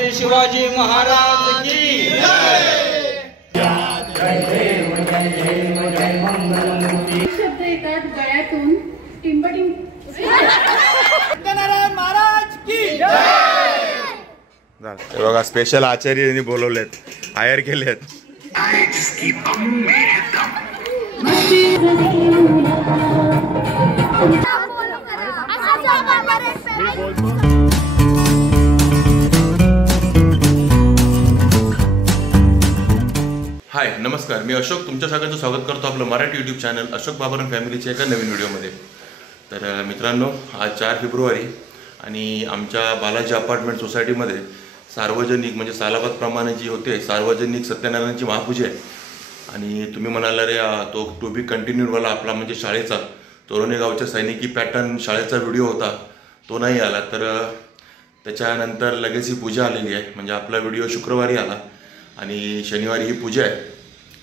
छत्रपती शिवाजी महाराज की शब्द येतात गळ्यातून टिंबटिंब सत्यनारायण महाराज की हे बघा स्पेशल आचार्यांनी बोलवलेत, हायर केलेत. हाय नमस्कार, मी अशोक तुमच्या सगळ्यांचं स्वागत करतो आपलं मराठी यूट्यूब चॅनल अशोक बाबरन फॅमिलीच्या एका नवीन व्हिडिओमध्ये. तर मित्रांनो, आज 4 फेब्रुवारी आणि आमच्या बालाजी अपार्टमेंट सोसायटीमध्ये सार्वजनिक म्हणजे सालाबादप्रमाणे जी होते सार्वजनिक सत्यनारायणाची महापूजा आहे. आणि तुम्ही म्हणाला रे तो टू बी कंटिन्यूवाला आपला म्हणजे शाळेचा तोरणे गावच्या सैनिकी पॅटर्न शाळेचा व्हिडिओ होता, तो नाही आला. तर त्याच्यानंतर लगेच ही पूजा आलेली आहे. म्हणजे आपला व्हिडिओ शुक्रवारी आला आणि शनिवारी ही पूजा आहे,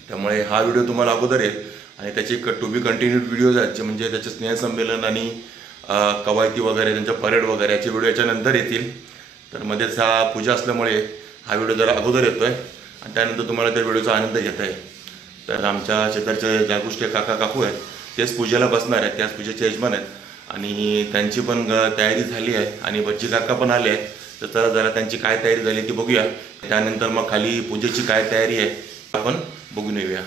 त्यामुळे हा व्हिडिओ तुम्हाला अगोदर येईल. आणि त्याचे टू बी कंटिन्यूड व्हिडिओज आहेत जे म्हणजे त्याचे स्नेहसंमेलन आणि कवायती वगैरे त्यांच्या परेड वगैरे याचे व्हिडिओ याच्यानंतर येतील. तर मध्येच हा पूजा असल्यामुळे हा व्हिडिओ जरा अगोदर येतो आहे आणि त्यानंतर तुम्हाला त्या व्हिडिओचा आनंद घेता येईल. तर आमच्या शेजारचे जागुष्टे काका काकू आहेत, तेच पूजेला बसणार आहेत, त्याच पूजेचे यजमान आहेत आणि त्यांची पण तयारी झाली आहे. आणि बच्ची काका पण आले आहेत, तर चला जरा त्यांची काय तयारी झाली ती बघूया. त्यानंतर मग खाली पूजेची काय तयारी आहे आपण बघून येऊया.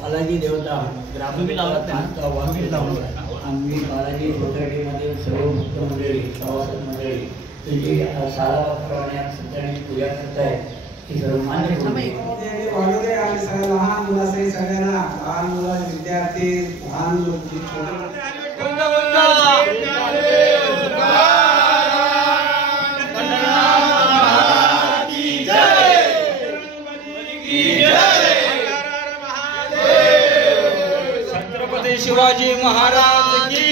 बालाजी देवता आम्ही बालाजी सोसायटीमध्ये सर्व भक्त मंडळी सभासद मंडळी तुझी सालाबादप्रमाणे सत्याने पूजा करताय ही सर्व मान्य आणि सगळ्या लहान मुलांसाठी सगळ्यांना लहान मुलं विद्यार्थी लहान छत्रपती शिवाजी महाराज की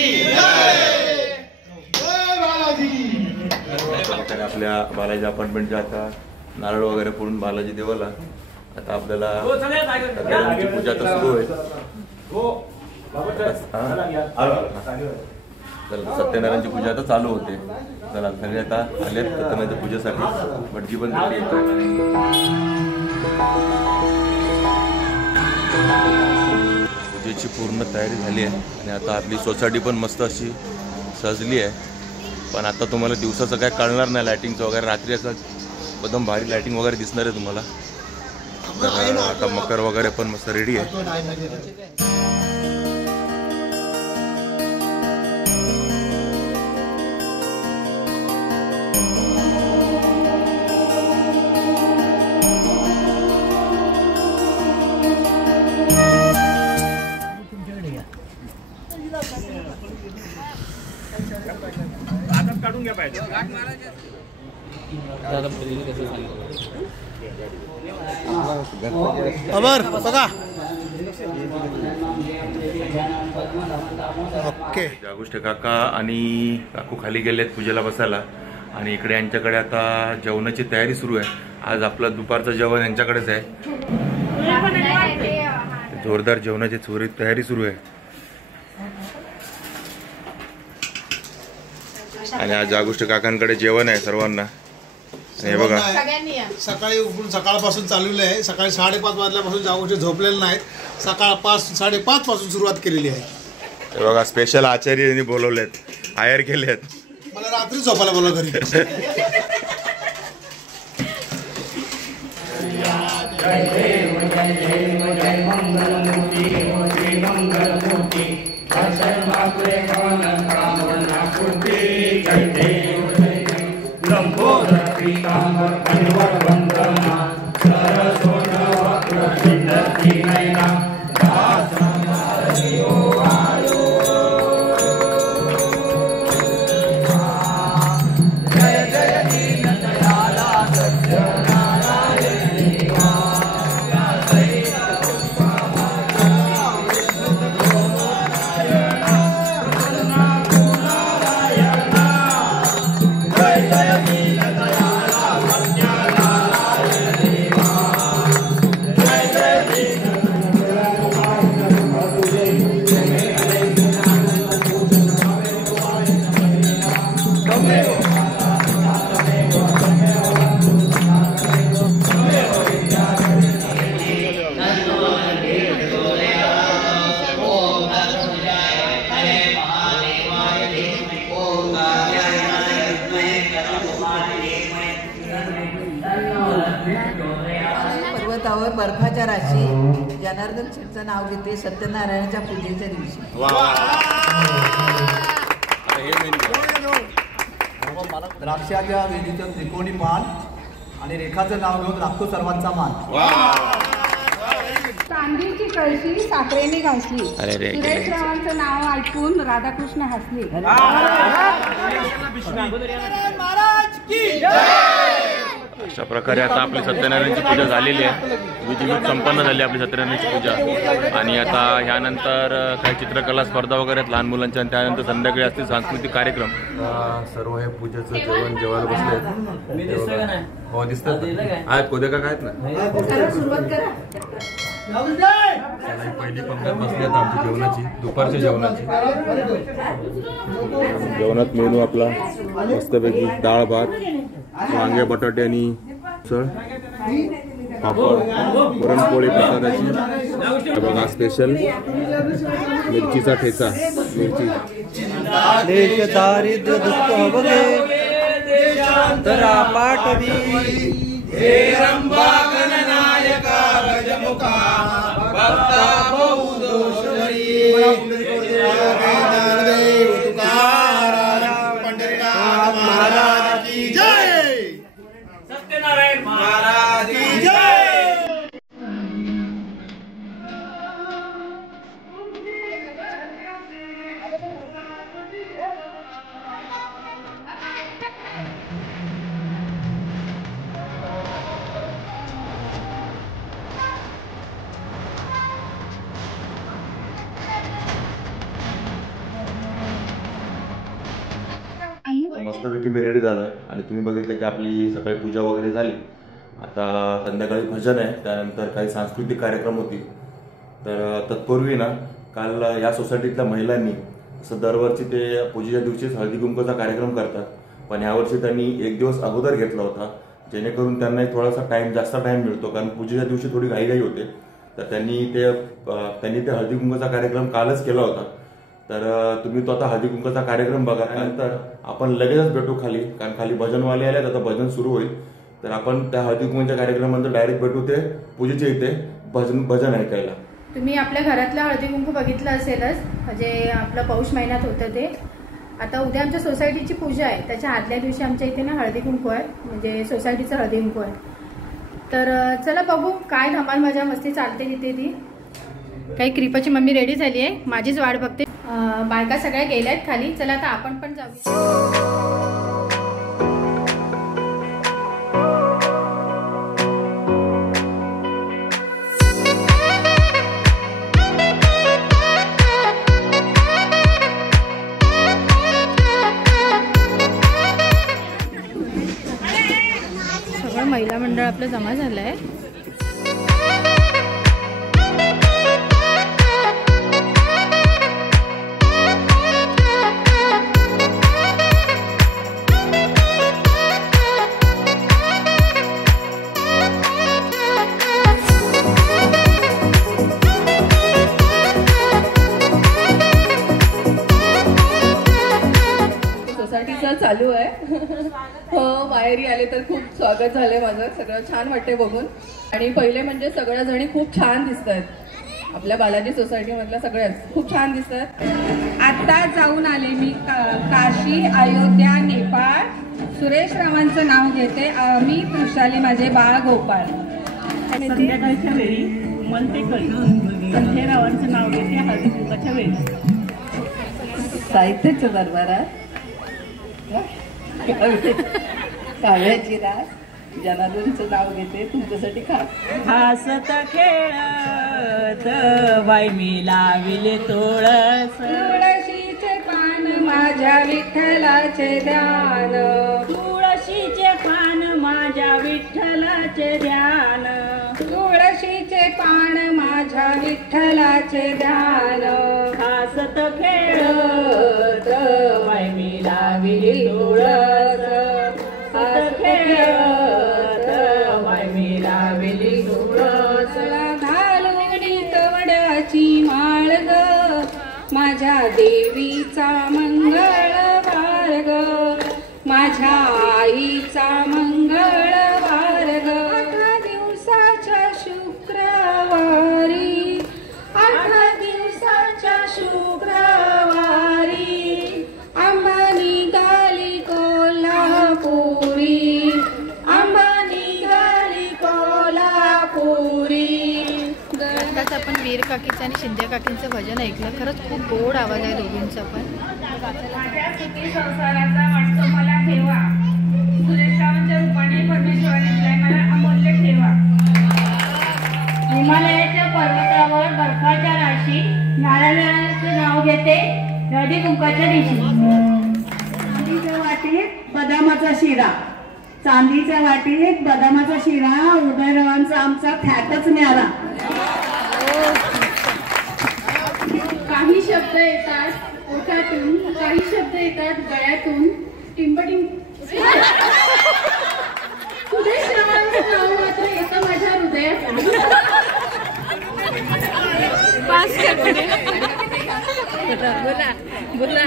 आपल्या बालाजी अपार्टमेंटच्या आता नारळ वगैरे फोडून बालाजी देवाला आता आपल्याला सत्यनारायणाची पूजा तर सुरू आहे. सत्यनारायणची पूजा आता चालू होते. चला सगळे आता आलेत सत्यनारायणच्या पूजेसाठी. भटजी पण रेडी पूजेची पूर्ण तयारी झाली आहे आणि आता आपली सोसायटी पण मस्त अशी सजली आहे. पण आता तुम्हाला दिवसाचं काय कळणार नाही लायटिंगचं वगैरे, रात्री असं एकदम भारी लायटिंग वगैरे दिसणार आहे तुम्हाला. तर आता मकर वगैरे पण मस्त रेडी आहे. काढून घ्या पाहिजे बघा. ओके, जागुष्टे काका आणि काकू खाली गेलेत पूजेला बसायला आणि इकडे यांच्याकडे आता जेवणाची तयारी सुरू आहे. आज आपलं दुपारचं जेवण यांच्याकडेच आहे. जोरदार जेवणाची तयारी सुरू आहे. आणि आज जागुष्टे काकांकडे जेवण आहे सर्वांना. हे बघा सकाळी उठून सकाळपासून चाललेलं आहे. सकाळी 5:30 वाजल्यापासून जागोष्टी झोपलेले नाहीत. सकाळ 5-5:30 पासून सुरुवात केलेली आहे. हे बघा स्पेशल आचार्यांनी बोलवलेत, हायर केलेत. मला रात्री झोपायला बोलव घरी. पर्वतावर बर्फाच्या राशी जनार्दन शेठचं नाव घेते सत्यनारायणाच्या पूजेच्या दिवशी. द्राक्षाच्या वेलीचं त्रिकोणी पान आणि रेखाचं नाव घेऊन लागतो सर्वांचा मान. चांदीची कळशी साखरेने घासली. सुरेश रावांचं नाव ऐकून राधाकृष्ण हसली. अशा प्रकारे आता आपली सत्यनारायणची पूजा झालेली आहे. विधिवत संपन्न झाली आपली सत्यनारायणची पूजा. आणि आता ह्यानंतर काही चित्रकला स्पर्धा वगैरे आहेत लहान मुलांच्या. आणि त्यानंतर संध्याकाळी असतील सांस्कृतिक कार्यक्रम. सर्व हे पूजेचं जेवण जेवायला बसले. हो दिसतात आहेत कोदे का काय ना सुरुवात करा. पहिली पंगत बसली आता आमची जेवणाची दुपारच्या जेवणाची. जेवणात मेनू आपला मस्तपैकी डाळ भात वांगे बटाटे आणि सळ पापड पुरणपोळी प्रसादाची. बघा स्पेशल मिरचीचा ठेचा. मिरची देश दारिद्र्य दुःख बघे देशांतरा पाठवी हे रंभा गणनायका गजमुखा भक्ता बहुदोषरी पंढरीनाथ महाराज की जय. सत्यनारायण महाराज की जय. मस्तपैकी मी रेडी झालं आणि तुम्ही बघितलं की आपली सकाळी पूजा वगैरे झाली. आता संध्याकाळी भजन आहे. त्यानंतर काही सांस्कृतिक कार्यक्रम होती. तर तत्पूर्वी ना काल या सोसायटीतल्या महिलांनी असं दरवर्षी ते पूजेच्या दिवशीच हळदी कुंकूचा कार्यक्रम करतात. पण यावर्षी त्यांनी एक दिवस अगोदर घेतला होता जेणेकरून त्यांना एक थोडासा जास्त टाइम मिळतो. कारण पूजेच्या दिवशी थोडी घाईघाई होते. तर त्यांनी ते हळदी कुंकूचा कार्यक्रम कालच केला होता. तर तुम्ही तो आता हळदी कुंकूचा कार्यक्रम बघा. त्यानंतर आपण लगेचच भेटू खाली. कारण खाली भजनवाले आले आता भजन सुरू होईल. तर आपण त्या हळदी कुंकूच्या कार्यक्रमानंतर डायरेक्ट भेटू ते पूजेच्या इथे भजन ऐकायला. तुम्ही आपल्या घरातलं हळदी कुंकू बघितलं असेलच. म्हणजे आपलं पौष महिन्यात होतं ते. आता उद्या आमच्या सोसायटीची पूजा आहे. त्याच्या आदल्या दिवशी आमच्या इथे ना हळदी कुंकू आहे. म्हणजे सोसायटीचं हळदी कुंकू आहे. तर चला बघू काय धमाल मजा मस्ती चालते तिथे ती. काही क्रिपाची मम्मी रेडी झाली आहे. माझीच वाट बघते. बायका सगळ्या गेल्यात खाली. चला आता आपण पण जाऊया. सगळं महिला मंडळ आपलं जमा झालं आहे. चालू आहे. हो माहेरी आले तर खूप स्वागत झालंय माझं. सगळं छान वाटतंय बघून. आणि पहिले म्हणजे सगळ्या जणी खूप छान दिसत आहेत. आपल्या बालाजी सोसायटी मधल्या सगळ्याच खूप छान दिसत आहेत. आता जाऊन आले मी काशी अयोध्या नेपाळ. सुरेश रावांचं नाव घेते. मी खुशाली माझे बाळ गोपाळ. संध्याकाळच्या वेळी मन ते कळून संध्यारावांचं नाव घेते हळदी कुंकाच्या वेळी. साहित्याच्या दरबारात काव्याची रास जनार्दनचं नाव घेते तुमच्यासाठी हसत खेळत बाई मी लाविले तुळस. तुळशीचे पान माझ्या विठ्ठलाचे ध्यान. तुळशीचे पान माझ्या विठ्ठलाचे ध्यान. तुळशीचे पान माझ्या विठ्ठलाचे ध्यान. हसत खेळत वाय मी लाविली तुळस हसत खेळत वाय मी लाविली तुळस घालून कवड्याची माळ ग माझ्या देवीचा मंगळवार ग माझ्या आईचा मंगळवार ग 8 दिवसाच्या शुक्रवारी 8 दिवसाच्या शुक्रवारी आंबा निघाली कोल्हापुरी आंबा निघाली कोल्हापुरी. आत्ताच आपण वीर काकीचं आणि शिंदे काकींचं भजन ऐकलं. खरंच खूप गोड आवाज आहे दोघींचा पण. माझ्या सुखी संसाराचा वाटतो मला ठेवा सुरेशांच्या रूपाने परमेश्वराने दिलाय मला अमूल्य ठेवा. हिमालयाच्या पर्वतावर बर्फाच्या राशी नारायणाचं नाव घेते हळदी कुंकाच्या दिवशी. चांदीच्या वाटीत बदामाचा शिरा चांदीच्या वाटीत बदामाचा शिरा उदयरावांचा आमचा फॅटच मिळाला. काही शब्द येतात ओठातून काही शब्द येतात गळ्यातून टिंबटिंब सुरेशरावांचं नाव मात्र येतं माझ्या हृदयातून. बोला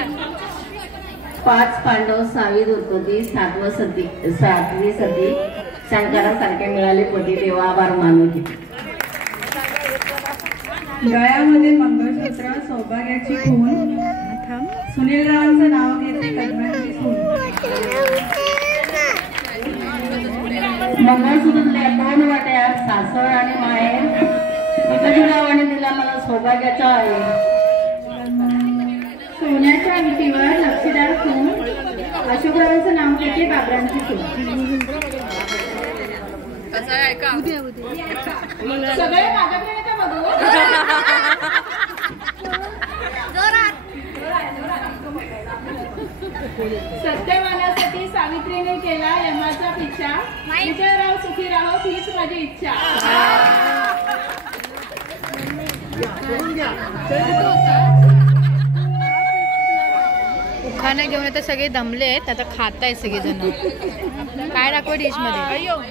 5 पांडव 6वी द्रौपदी 7वी सती शंकरासारखे मिळाले पती देवा आभार मानू किती. गळ्यामध्ये मंगळसूत्र सौभाग्याची खून सुनीलरावांचं नाव घेते कदमांची सून. मंगळसूत्रातल्या 2 वाट्या सासर आणि माहेर विकजीरावाने दिला मला सौभाग्याचा आहे. सोन्याच्या विटीवर लक्षदार खून अशोकरावांचं नाव घेते बाबरांची सून. सगळे माझ्याकडे नका बघू. सत्यवानासाठी सावित्रीने केला यमाचा पिच्छा विजयराव सुखी राहो हीच माझी इच्छा. खाना घेऊन आता सगळे दमले आहेत. आता खाताय सगळे जण. काय दाखव डिश मध्ये.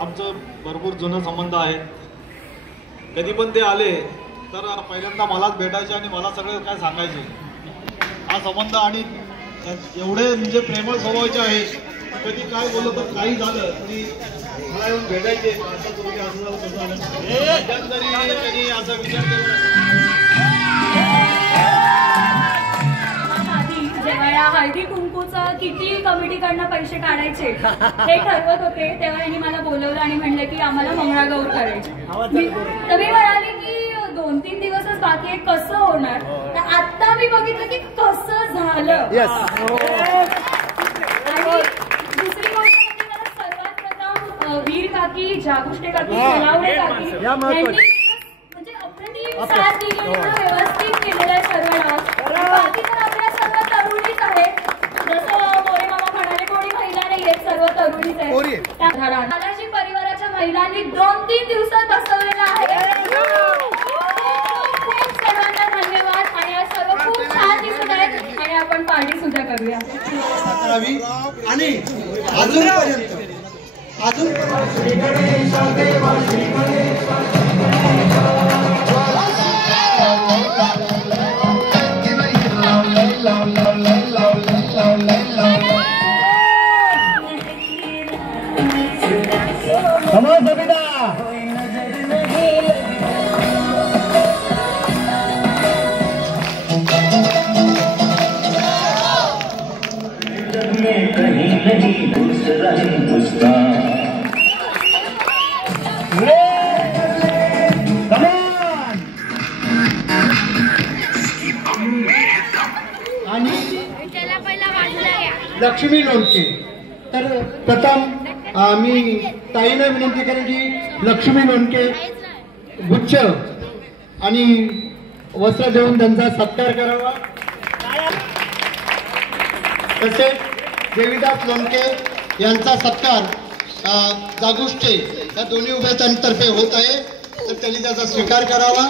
आमचं भरपूर जुनं संबंध आहे. कधी पण ते आले तर पहिल्यांदा मलाच भेटायचे आणि मला सगळं काय सांगायचे. हा संबंध आणि एवढे म्हणजे प्रेमळ स्वभावाचे आहे. कधी काय बोललं तर काही झालं तरी मला येऊन भेटायचे. असं तुम्ही असं झालं तसं झालं तरी त्यांनी असा विचार केला. जेव्हा या हळदी कुंकूचा किती कमिटी माऊलीकडनं पैसे काढायचे हे ठरवत होते, तेव्हा यांनी मला बोलवलं आणि म्हणलं की आम्हाला मंगळागौर करायची. तर मी म्हणाली की 2-3 दिवसच बाकी आहे, कसं होणार. तर आता मी बघितलं की कसं झालं. आणि दुसरी गोष्ट म्हणजे मला सर्वात प्रथम वीर काकी, जागुष्टे काकी, जनावरे काकी यांनी म्हणजे अप्रतिम साथ दिली, व्यवस्थित केलेलं आहे सर्व डान्स. बाकी तर आपल्या सर्व तरुणीच आहेत, जसं मोरे मामा म्हणाले कोणी महिला नाही आहेत, सर्व तरुणीच आहेत. बालाजी परिवाराच्या महिलांनी 2-3 दिवसात बसवलेलं आहे. खूप सर्वांना धन्यवाद. आणि आज सर्व खूप छान दिसत आहेत आणि आपण पार्टी सुद्धा करूया. आणि अजूनपर्यंत लक्ष्मी लोणके. तर प्रथम मी ताईला विनंती करेन की लक्ष्मी लोणके गुच्छ आणि वस्त्र देऊन त्यांचा सत्कार करावा. तसेच देवीदास लोणके यांचा सत्कार जागुष्टे या दोन्ही उभयतांतर्फे होत आहे, तर त्यांनी त्याचा स्वीकार करावा.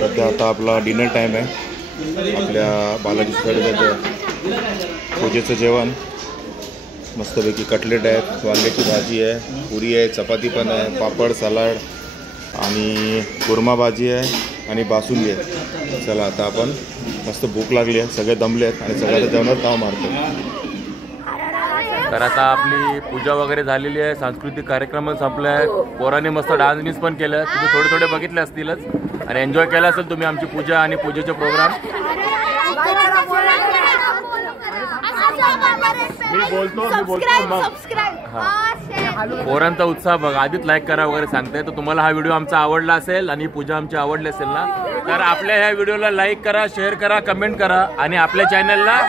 सध्या आता आपला डिनर टाईम आहे. आपल्या बालाजी सोसायटीचं पूजेचं जेवण मस्तपैकी कटलेट आहेत, वांग्याची भाजी आहे, पुरी आहे, चपाती पण आहे, पापड, सलाड आणि कुर्मा भाजी आहे आणि बासुंदी आहे. चला आता आपण मस्त भूक लागली आहे, सगळे दमले आहेत आणि सगळ्याच्या जेवणात ताव मारतो. तर आता आपली पूजा वगैरे झालेली आहे, सांस्कृतिक कार्यक्रम संपले आहेत, पोरांनी मस्त डान्स बिन्स पण केलं, तुम्ही थोडे थोडे बघितले असतीलच आणि एन्जॉय केला असेल तुम्ही आमची पूजा आणि पूजेचे प्रोग्राम. पोरांचा उत्साह बघा, आधीच लाईक करा वगैरे सांगताय. तर तुम्हाला हा व्हिडिओ आमचा आवडला असेल आणि पूजा आमची आवडली असेल ना, तर आपल्या ह्या व्हिडिओला लाईक करा, शेअर करा, कमेंट करा आणि आपल्या चॅनलला